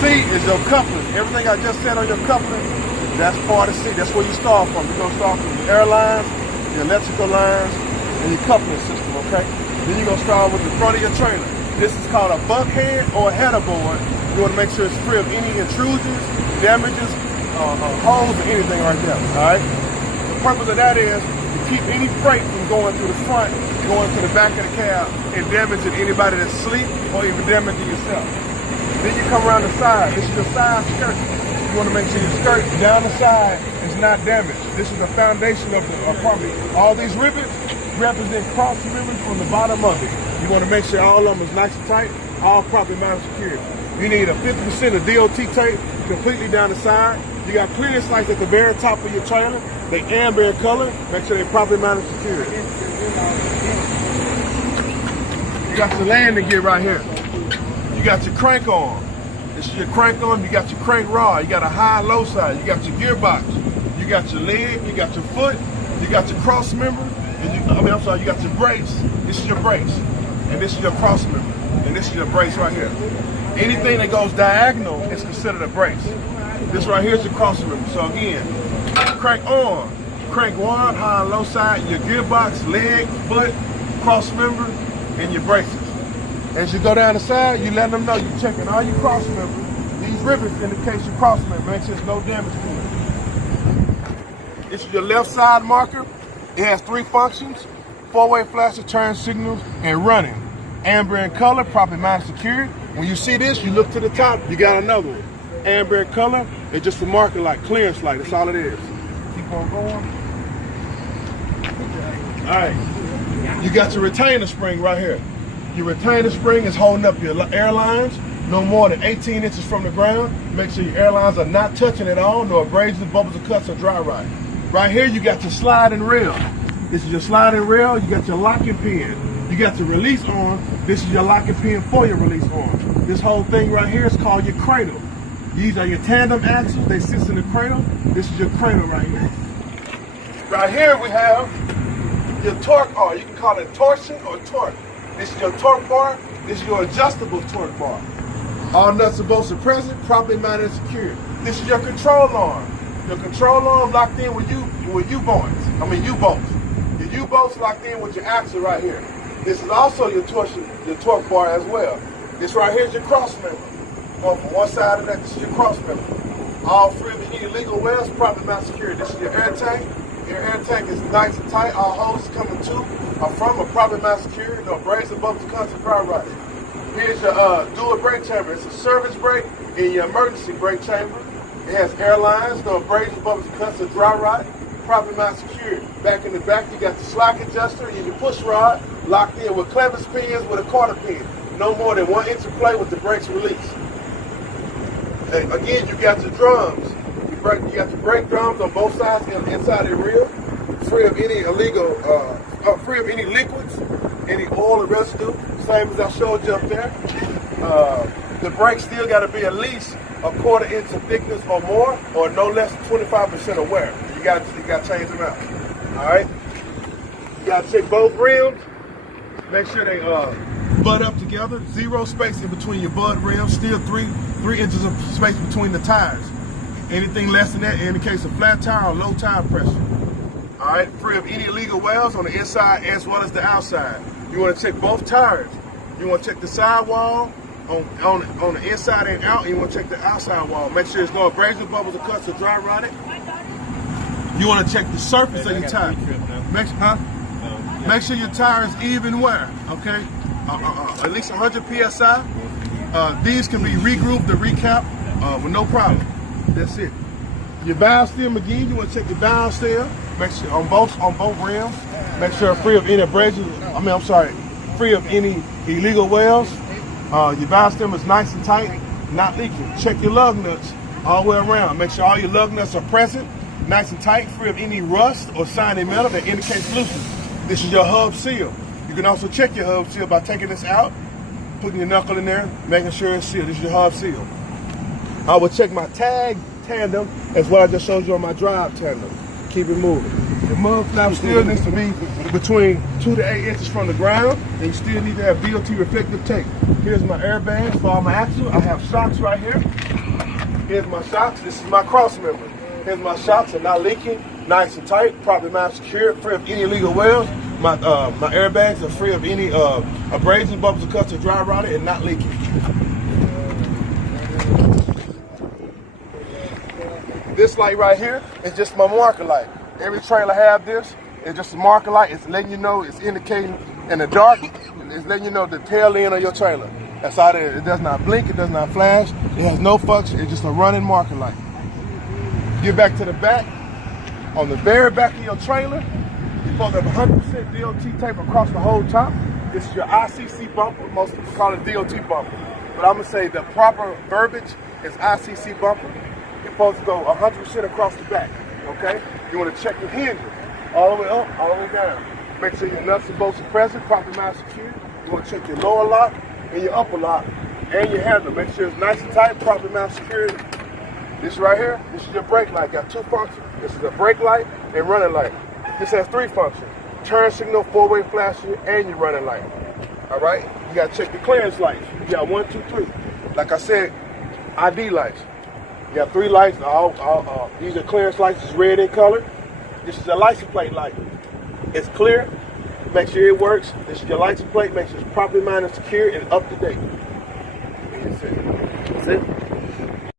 C is your coupling. Everything I just said on your coupling, that's part of C. That's where you start from. You're going to start from your airlines, your electrical lines, and your coupling system, okay? Then you're going to start with the front of your trailer. This is called a buckhead or a header board. You want to make sure it's free of any intrusions, damages, holes, or anything like that, all right? The purpose of that is to keep any freight from going through the front, going to the back of the cab, and damaging anybody that's asleep or even damaging yourself. Then you come around the side. This is your side skirt. You want to make sure your skirt down the side is not damaged. This is the foundation of the apartment. All these rivets represent cross rivets from the bottom of it. You want to make sure all of them is nice and tight, all properly mounted security. You need a 50% of DOT tape completely down the side. You got clearance lights at the very top of your trailer. They amber in color. Make sure they're properly mounted security. You got your landing gear right here. You got your crank arm. This is your crank arm. You got your crank rod. You got a high and low side. You got your gearbox. You got your leg. You got your foot. You got your cross member. And you got your brace. This is your brace. And this is your cross member. And this is your brace right here. Anything that goes diagonal is considered a brace. This right here is your cross member. So again, crank arm, crank rod, high and low side, your gearbox, leg, foot, cross member, and your braces. As you go down the side, you let them know you're checking all your cross members. These rivets indicate your cross member. Make sure there's no damage to it. This is your left side marker. It has 3 functions: 4-way flasher, turn signals, and running. Amber in color, properly mounted security. When you see this, you look to the top, you got another one. Amber in color, it's just a marker like clearance light. That's all it is. Keep on going. All right. You got your retainer spring right here. Your retainer spring is holding up your airlines no more than 18 inches from the ground. Make sure your airlines are not touching at all, no abrasions, bubbles, or cuts, or dry rot. Right here, you got your sliding rail. This is your sliding rail. You got your locking pin. You got your release arm. This is your locking pin for your release arm. This whole thing right here is called your cradle. These are your tandem axles. They sit in the cradle. This is your cradle right here. Right here we have your torque bar. You can call it torsion or torque. This is your torque bar. This is your adjustable torque bar. All nuts and bolts are present, properly mounted and secured. This is your control arm. Your control arm locked in with U-bolts. Your U-bolts locked in with your axle right here. This is also your torque bar as well. This right here is your cross member. Going from one side of that, this is your cross member. All 3 of you need illegal welds, properly mounted security. This is your air tank. Your air tank is nice and tight. All holes coming to are from a properly mounted security. No abrasive, bubbles, cuts, or dry rot. Here's your dual brake chamber. It's a service brake and your emergency brake chamber. It has airlines, no abrasive, bubbles, cuts, or dry rot. Properly mounted security. Back in the back, you got the slack adjuster and your push rod locked in with clevis pins with a quarter pin. No more than 1 inch of play with the brakes released. And again, you got your drums. You got your brake drums on both sides and inside the rear, free of any free of any liquids, any oil or residue. Same as I showed you up there. The brakes still got to be at least a 1/4 inch of thickness or more, or no less than 25% of wear. You got to change them out. All right. You got to check both rims. Make sure they butt up together. 0 space in between your butt rims. Still 3 inches of space between the tires. Anything less than that indicates a flat tire or low tire pressure. All right. Free of any illegal welds on the inside as well as the outside. You want to check both tires. You want to check the sidewall on the inside and out. And you want to check the outside wall. Make sure there's no abrasive, bubbles, or cuts, or dry rotted. You want to check the surface of your tire. Make sure your tire is even wear, okay? At least 100 PSI. These can be regrouped or recapped with no problem. That's it. Your valve stem, again, you want to check your valve stem. Make sure on both rims. Make sure free of any abrasion. Free of any illegal welds. Your valve stem is nice and tight, not leaking. Check your lug nuts all the way around. Make sure all your lug nuts are present, nice and tight, free of any rust or shiny metal that indicates looseness. This is your hub seal. You can also check your hub seal by taking this out, putting your knuckle in there, making sure it's sealed. This is your hub seal. I will check my tag tandem as what I just showed you on my drive tandem. Keep it moving. The mud flap still needs to be between 2 to 8 inches from the ground, and you still need to have DOT reflective tape. Here's my airbags for all my axle. I have shocks right here. Here's my shocks. This is my cross member. Here's my shocks. They're not leaking, nice and tight, properly mounted, secured, free of any illegal welds. My airbags are free of any abrasions, bubbles, or cuts, or dry rotted, and not leaking. This light right here is just my marker light. Every trailer have this. It's just a marker light. It's letting you know, it's indicating in the dark. It's letting you know the tail end of your trailer. That's all it is. It does not blink. It does not flash. It has no function. It's just a running marker light. Get back to the back. On the very back of your trailer, you're supposed to have 100% DOT tape across the whole top. This is your Icc bumper. Most people call it DOT bumper. But I'm going to say the proper verbiage is Icc bumper. You're supposed to go 100% across the back, okay? You want to check your hinges all the way up, all the way down. Make sure your nuts and bolts are present, properly mounted, secured. You want to check your lower lock and your upper lock and your handle. Make sure it's nice and tight, properly mounted, secured. This right here, this is your brake light. Got 2 functions. This is a brake light and running light. This has 3 functions. Turn signal, 4-way flasher, and your running light. All right? You got to check the clearance lights. You got 1, 2, 3. Like I said, ID lights. You got 3 lights. These are clearance lights. It's red in color. This is a license plate light. It's clear. Make sure it works. This is your license plate. Make sure it's properly mounted, secure, and up to date. That's it.